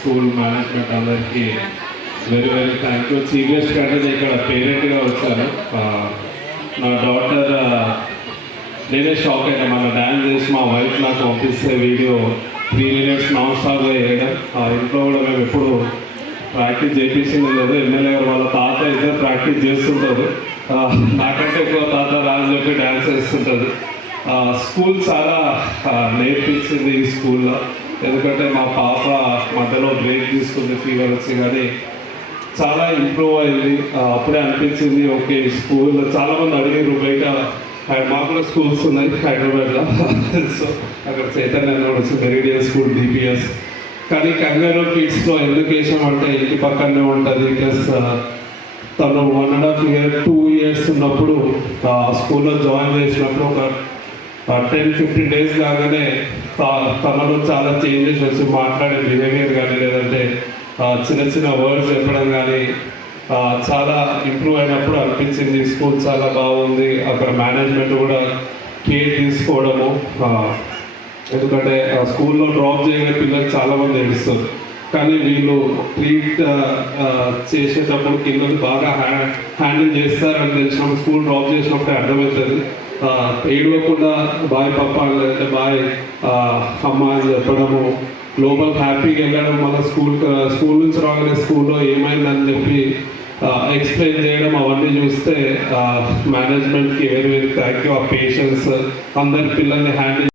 School management అందరికీ very very thank you. Serious కంటే ఇక్కడ పేరెంట్గా వచ్చాను. నా డాటర్ నేనే షాక్ అయినా, మన డ్యాన్స్ చేసి మా వైఫ్ నాకు పంపిస్తే వీడియో 3 minutes నాన్ స్టాప్గా వేయడం. ఇంట్లో కూడా మేము ఎప్పుడు ప్రాక్టీస్ చేయించింది లేదు. ఎమ్మెల్యే గారు వాళ్ళ తాత ఇద్దరు ప్రాక్టీస్ చేస్తుంటారు. నాకంటే ఎక్కువ తాత రాని చెప్పి డ్యాన్స్ వేస్తుంటుంది. స్కూల్ చాలా నేర్పించింది ఈ స్కూల్లో. ఎందుకంటే మా పాప మధ్యలో బ్రేక్ తీసుకుంది, ఫీవర్ వచ్చి, కానీ చాలా ఇంప్రూవ్ అయింది. అప్పుడే అనిపించింది ఓకే స్కూల్. చాలామంది అడిగారు బయట, మాకు కూడా స్కూల్స్ ఉన్నాయి హైదరాబాద్లో. సో అక్కడ చైతన్య వచ్చి మెరిడియన్ స్కూల్ డిపిఎస్. కానీ కంగారు కిడ్స్లో ఎందుకు వేసామంటే ఇంటి పక్కనే ఉంటుంది. ప్లస్ తను 1.5 year 2 years ఉన్నప్పుడు స్కూల్లో జాయిన్ చేసినప్పుడు ఒక 10-15 days కాగానే తనలో చాలా చేంజెస్ వచ్చి మాట్లాడే బిహేవియర్ కానీ, లేదంటే చిన్న చిన్న వర్డ్స్ చెప్పడం కానీ చాలా ఇంప్రూవ్ అయినప్పుడు అనిపించింది స్కూల్ చాలా బాగుంది. అక్కడ మేనేజ్మెంట్ కూడా కేర్ తీసుకోవడము. ఎందుకంటే స్కూల్లో డ్రాప్ చేయని పిల్లలు చాలామంది ఏడుస్తారు, కానీ వీళ్ళు ట్రీట్ చేసేటప్పుడు కిందకి బాగా హ్యాండిల్ చేస్తారని తెలిసినప్పుడు స్కూల్ డ్రాప్ చేసినప్పుడే అర్థమవుతుంది. ఏడవకుండా బాయ్ పప్ప లేదంటే బాయ్ అమ్మ అని చెప్పడము, లోపల హ్యాపీగా వెళ్ళడం, మళ్ళీ స్కూల్ నుంచి రాగానే స్కూల్లో ఏమైందని చెప్పి ఎక్స్ప్లెయిన్ చేయడం, అవన్నీ చూస్తే మేనేజ్మెంట్కి వెరీ వెరీ థ్యాంక్ యూ. ఆ పేషెన్స్ అందరి పిల్లల్ని హ్యాండిల్